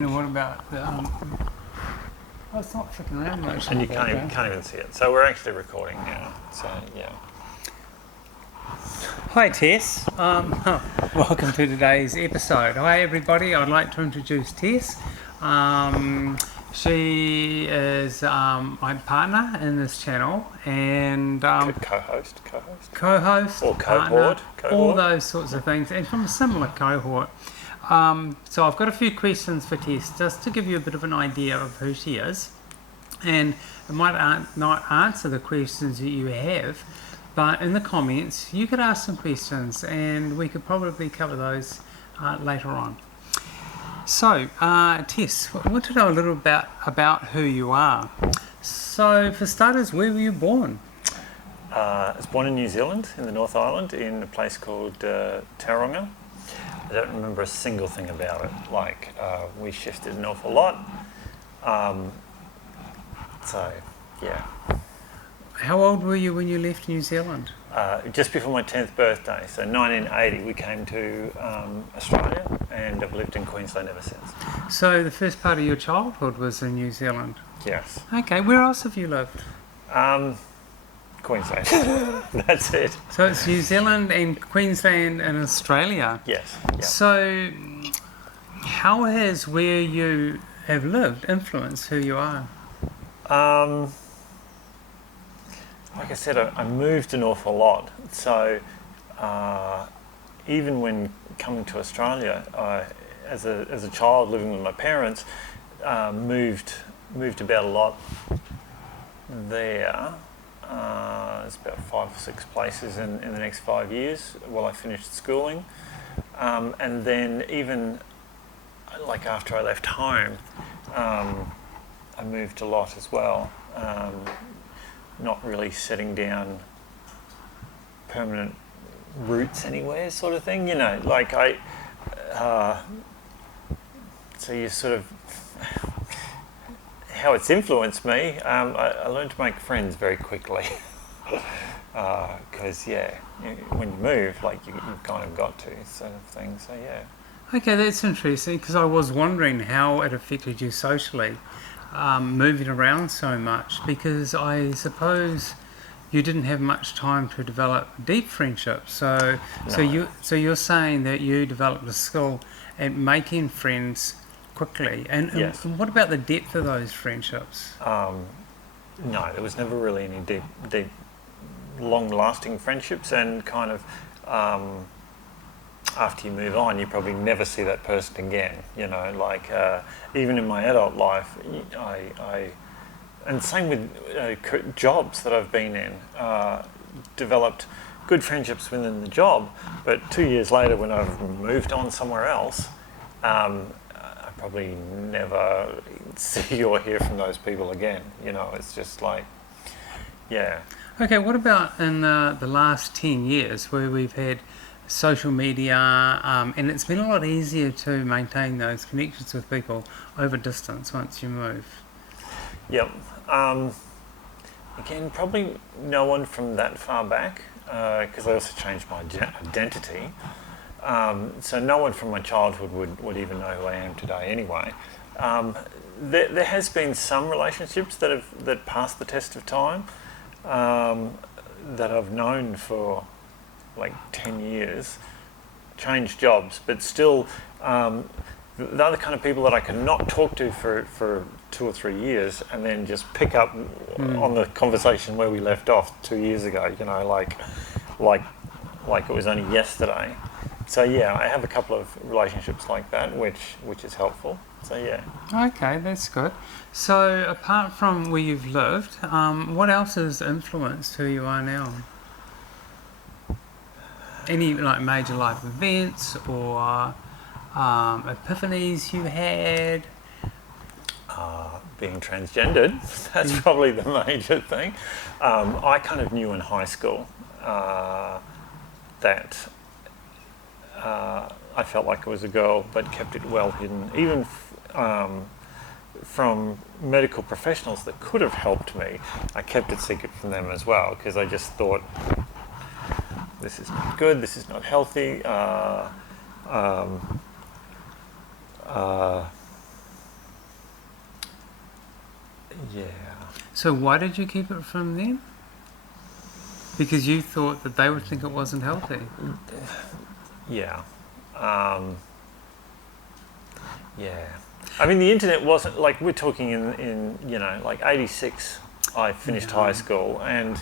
And what about the, oh, it's not flicking around much. And you can't even see it. So we're actually recording now. So yeah. Hi Tess, welcome to today's episode. Hi everybody, I'd like to introduce Tess. She is my partner in this channel and Co-host. co-host, Or partner, cohort. all those sorts of things, and from a similar cohort. So I've got a few questions for Tess, just to give you a bit of an idea of who she is. And it might not answer the questions that you have, but in the comments you could ask some questions and we could probably cover those later on. So Tess, I want to know a little about who you are. So for starters, where were you born? I was born in New Zealand, in the North Island, in a place called Tauranga. I don't remember a single thing about it. We shifted an awful lot. So, yeah. How old were you when you left New Zealand? Just before my 10th birthday, so 1980, we came to Australia, and I've lived in Queensland ever since. So the first part of your childhood was in New Zealand? Yes. Okay, where else have you lived? Queensland. That's it. So it's New Zealand and Queensland and Australia. Yes. Yep. So how has where you have lived influenced who you are? Like I said, I moved an awful lot. So even when coming to Australia, as a child living with my parents, moved about a lot there. There's about 5 or 6 places in the next 5 years while I finished schooling. And then even like after I left home, I moved a lot as well. Not really setting down permanent roots anywhere, sort of thing. You know, like so you sort of, how it's influenced me, I learned to make friends very quickly. Because, when you move, like you kind of got to, sort of thing, so yeah. Okay, that's interesting, because I was wondering how it affected you socially, moving around so much, because I suppose you didn't have much time to develop deep friendships. So you're saying that you developed a skill at making friends quickly, and Yes. what about the depth of those friendships? No, there was never really any deep, long-lasting friendships, and kind of after you move on, you probably never see that person again. You know, like even in my adult life, and same with jobs that I've been in, developed good friendships within the job, but 2 years later, when I've moved on somewhere else, I probably never see or hear from those people again. You know, it's just like, yeah. Okay, what about in the last 10 years where we've had social media and it's been a lot easier to maintain those connections with people over distance once you move? Yep. Again, probably no one from that far back, because I also changed my identity. So no one from my childhood would even know who I am today anyway. There has been some relationships that passed the test of time, that I've known for like 10 years, changed jobs, but still the other kind of people that I could not talk to for 2 or 3 years and then just pick up on the conversation where we left off 2 years ago, you know, like it was only yesterday. So yeah, I have a couple of relationships like that, which is helpful. So yeah. Okay, that's good. So apart from where you've lived, what else has influenced who you are now? Any like major life events or epiphanies you had? Being transgendered, that's probably the major thing. I kind of knew in high school that I felt like I was a girl, but kept it well hidden, even from medical professionals that could have helped me. I kept it secret from them as well, because I just thought, this is not good, this is not healthy. Yeah. So why did you keep it from them? Because you thought that they would think it wasn't healthy. Yeah. Yeah. I mean, the internet wasn't, like, we're talking in you know, like 86, I finished high school, and,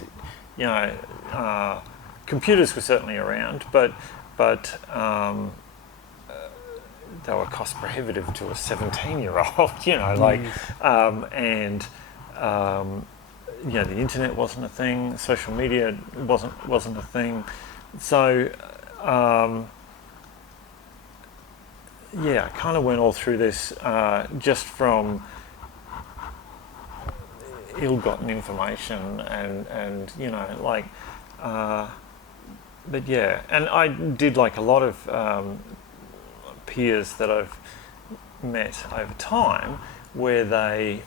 you know, computers were certainly around, but they were cost prohibitive to a 17-year-old, you know, like, and, you know, the internet wasn't a thing, social media wasn't a thing, so, yeah, I kind of went all through this just from ill-gotten information and you know, like, but yeah, and I did, like, a lot of peers that I've met over time where they,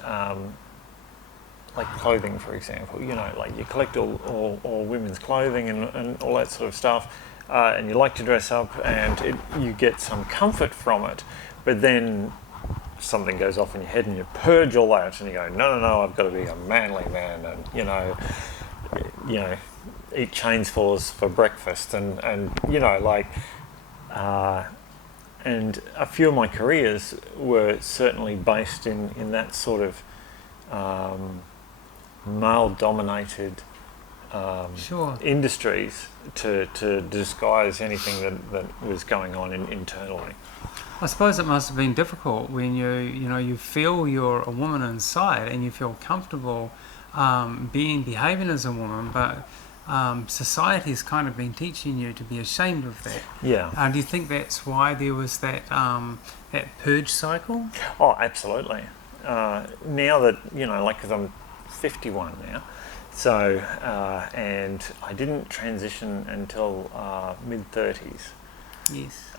like clothing, for example, you know, like you collect all women's clothing and all that sort of stuff, and you like to dress up and you get some comfort from it, but then something goes off in your head and you purge all that and you go, no, I've got to be a manly man, and you know, eat chainsfallers for breakfast, and you know, like, and a few of my careers were certainly based in that sort of male-dominated Sure. industries to disguise anything that was going on internally. I suppose it must have been difficult when you feel you're a woman inside and you feel comfortable behaving as a woman, but society's kind of been teaching you to be ashamed of that. Yeah. Do you think that's why there was that purge cycle? Oh, absolutely. Now that, you know, like, because I'm 51 now, so, and I didn't transition until mid-30s. Yes.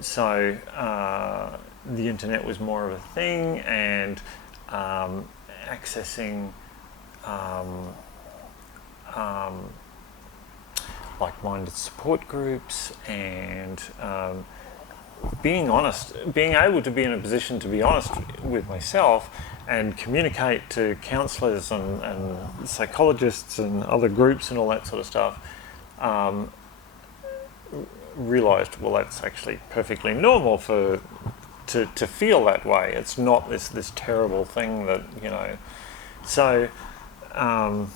So the internet was more of a thing, and accessing like-minded support groups, and being honest, being able to be in a position to be honest with myself and communicate to counsellors and psychologists and other groups and all that sort of stuff, realised, well, that's actually perfectly normal to feel that way. It's not this terrible thing that, you know. So, yeah.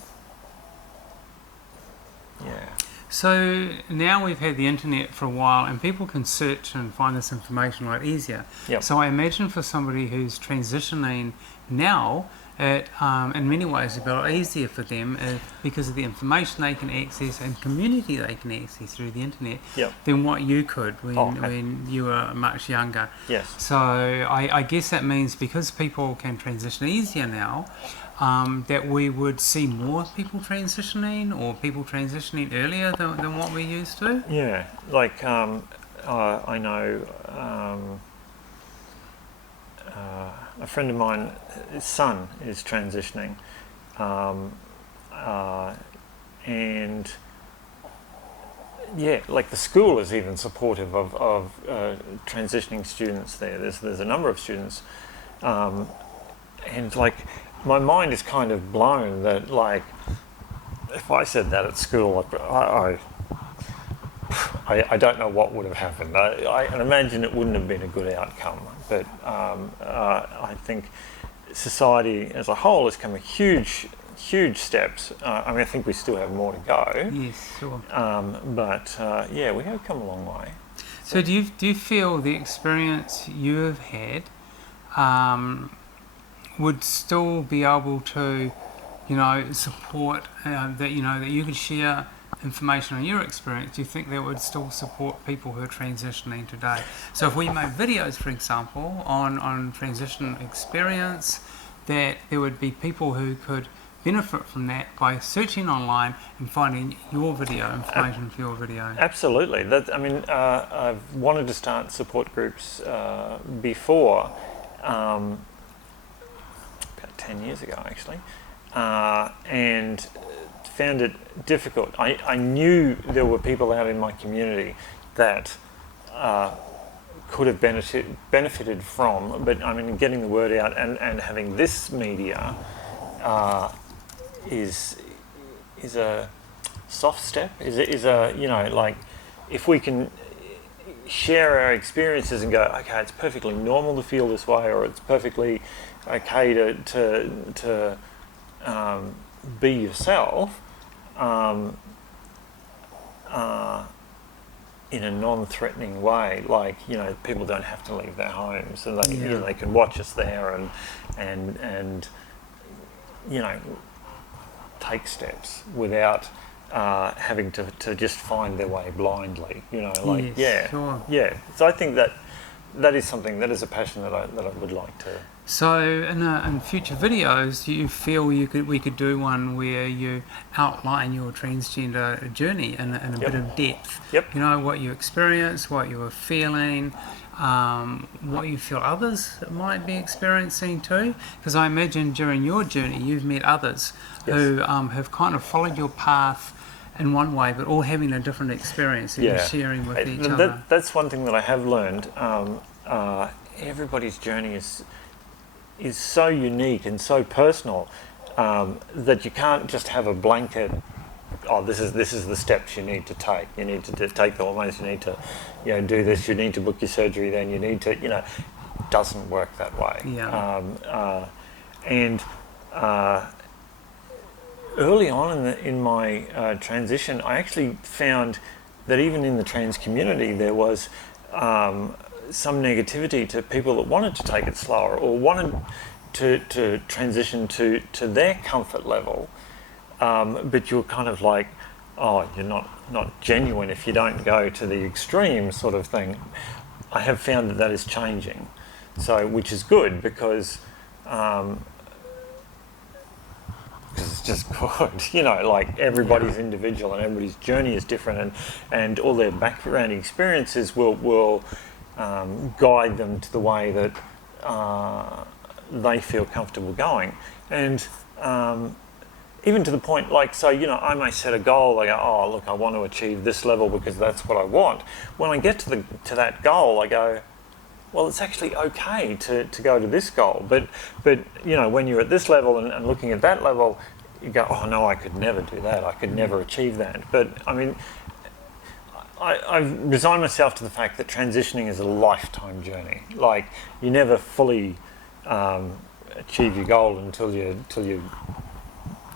So now we've had the internet for a while and people can search and find this information a lot easier. Yep. So I imagine for somebody who's transitioning now, in many ways it'd be a lot easier for them because of the information they can access and community they can access through the internet Yep. than what you could when you were much younger. Yes. So I guess that means because people can transition easier now, that we would see more people transitioning, or people transitioning earlier than what we used to? Yeah, like I know a friend of mine, his son is transitioning, and yeah, like the school is even supportive of transitioning students there. There's a number of students, and like, my mind is kind of blown that, like, if I said that at school, I don't know what would have happened. I imagine it wouldn't have been a good outcome. But I think society as a whole has come a huge steps. I mean, I think we still have more to go. Yes, sure. But yeah, we have come a long way. So do you feel the experience you have had would still be able to, you know, support that, you know, that you could share information on your experience? Do you think that would still support people who are transitioning today? So if we made videos, for example, on transition experience, that there would be people who could benefit from that by searching online and finding your video, information for your video. Absolutely. That, I mean, I've wanted to start support groups before, about 10 years ago actually, and found it difficult. I knew there were people out in my community that could have benefited from, but I mean, getting the word out and having this media is a soft step. Is a, you know, like, if we can share our experiences and go, okay, it's perfectly normal to feel this way, or it's perfectly okay to be yourself. In a non-threatening way, like, you know, people don't have to leave their homes, and they, you know, they can watch us there and you know, take steps without having to just find their way blindly. You know, like, Yes, sure. yeah. So I think that is something, that is a passion that I would like to. So in future videos, do you feel we could do one where you outline your transgender journey in a bit of depth? Yep. You know, what you experienced, what you were feeling, what you feel others might be experiencing too. Because I imagine during your journey, you've met others who have kind of followed your path in one way, but all having a different experience and you're sharing with each other. That's one thing that I have learned. Everybody's journey is so unique and so personal, that you can't just have a blanket, oh, this is the steps you need to take. You need to take the hormones, you need to, you know, do this, you need to book your surgery, then you need to, you know, it doesn't work that way. Yeah. Early on in my transition, I actually found that even in the trans community there was some negativity to people that wanted to take it slower, or wanted to transition to their comfort level, but you're kind of like, oh, you're not genuine if you don't go to the extreme sort of thing. I have found that is changing, so, which is good, because it's just good, you know, like, everybody's individual and everybody's journey is different, and all their background experiences will guide them to the way that they feel comfortable going. And even to the point, like, so, you know, I may set a goal, I go, oh, look, I want to achieve this level because that's what I want. When I get to that goal, I go, well, it's actually okay to go to this goal. But you know, when you're at this level and looking at that level, you go, oh no, I could never do that, I could never achieve that. But I mean, I've resigned myself to the fact that transitioning is a lifetime journey. Like, you never fully achieve your goal until you're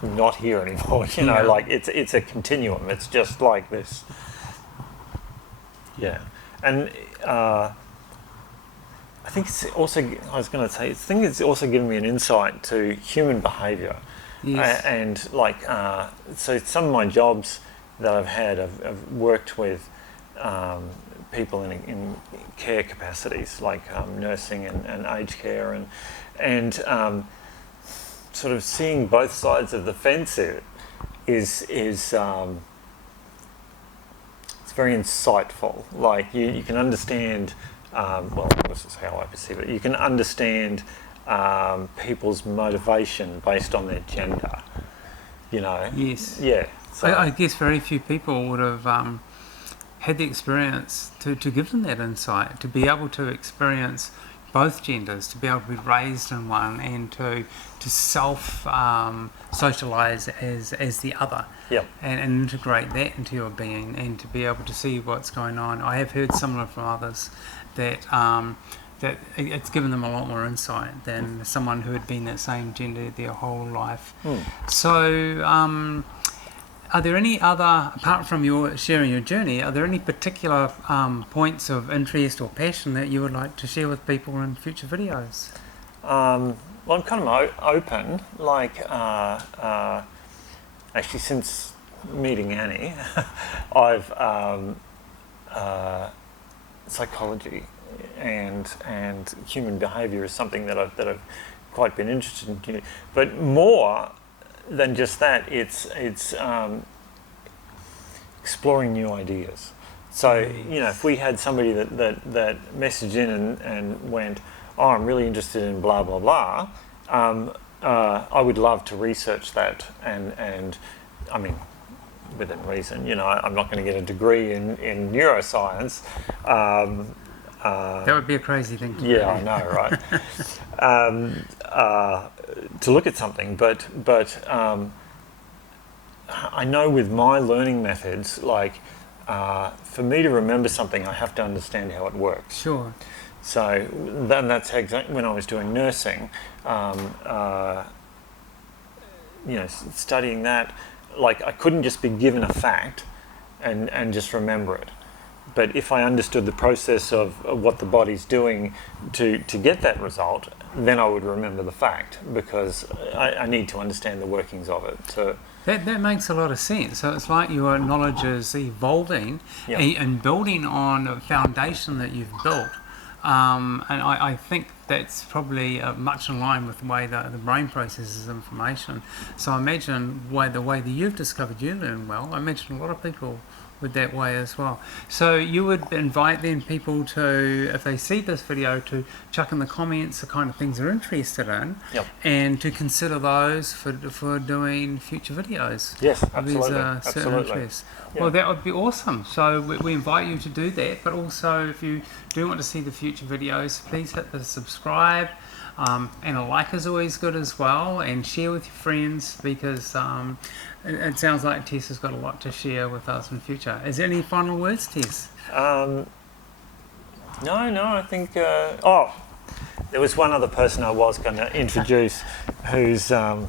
not here anymore. You know, like, it's a continuum. It's just like this. Yeah, and I think it's also, I was going to say, I think it's also given me an insight to human behaviour. Yes. And like, so some of my jobs that I've had, I've worked with people in care capacities, like nursing and aged care, and sort of seeing both sides of the fence is it's very insightful. Like, you can understand, well, this is how I perceive it, you can understand people's motivation based on their gender, you know. Yes. Yeah. So I guess very few people would have had the experience to give them that insight, to be able to experience both genders, to be able to be raised in one, and to self socialise as the other, and integrate that into your being, and to be able to see what's going on. I have heard similar from others that that it's given them a lot more insight than someone who had been that same gender their whole life. So are there any other, apart from your sharing your journey, are there any particular points of interest or passion that you would like to share with people in future videos? Well, I'm kind of open. Like, actually, since meeting Annie, I've psychology and human behaviour is something that I've quite been interested in. But more than just that, it's exploring new ideas. So, you know, if we had somebody that messaged in and went, oh, I'm really interested in blah blah blah, I would love to research that, and I mean, within reason, you know, I'm not going to get a degree in neuroscience, That would be a crazy thing to do. Yeah, I know, right? To look at something, but I know with my learning methods, like for me to remember something, I have to understand how it works. Sure. So then that's exactly when I was doing nursing. Studying that, like I couldn't just be given a fact and just remember it. But if I understood the process of what the body's doing to get that result, then I would remember the fact, because I need to understand the workings of it. So that makes a lot of sense. So it's like your knowledge is evolving and building on a foundation that you've built. And I think that's probably much in line with the way the brain processes information. So I imagine the way that you've discovered you learn well, I imagine a lot of people would that way as well. So you would invite then people to, if they see this video, to chuck in the comments the kind of things they're interested in, and to consider those for doing future videos. Yes, of these certain absolutely. interests. Well, that would be awesome. So we invite you to do that, but also if you do want to see the future videos, please hit the subscribe, and a like is always good as well, and share with your friends, because it sounds like Tess has got a lot to share with us in the future. Is there any final words, Tess? No, I think there was one other person I was going to introduce who's a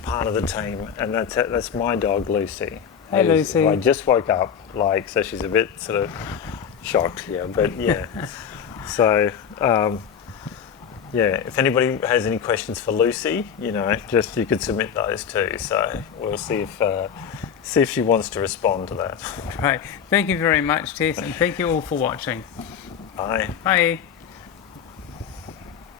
part of the team, and that's my dog Lucy. Hey Lucy. Who I just woke up, so she's a bit sort of shocked here, but yeah. So if anybody has any questions for Lucy, just you could submit those too. So we'll see if she wants to respond to that. Great. Thank you very much, Tess, and thank you all for watching. Bye. Bye.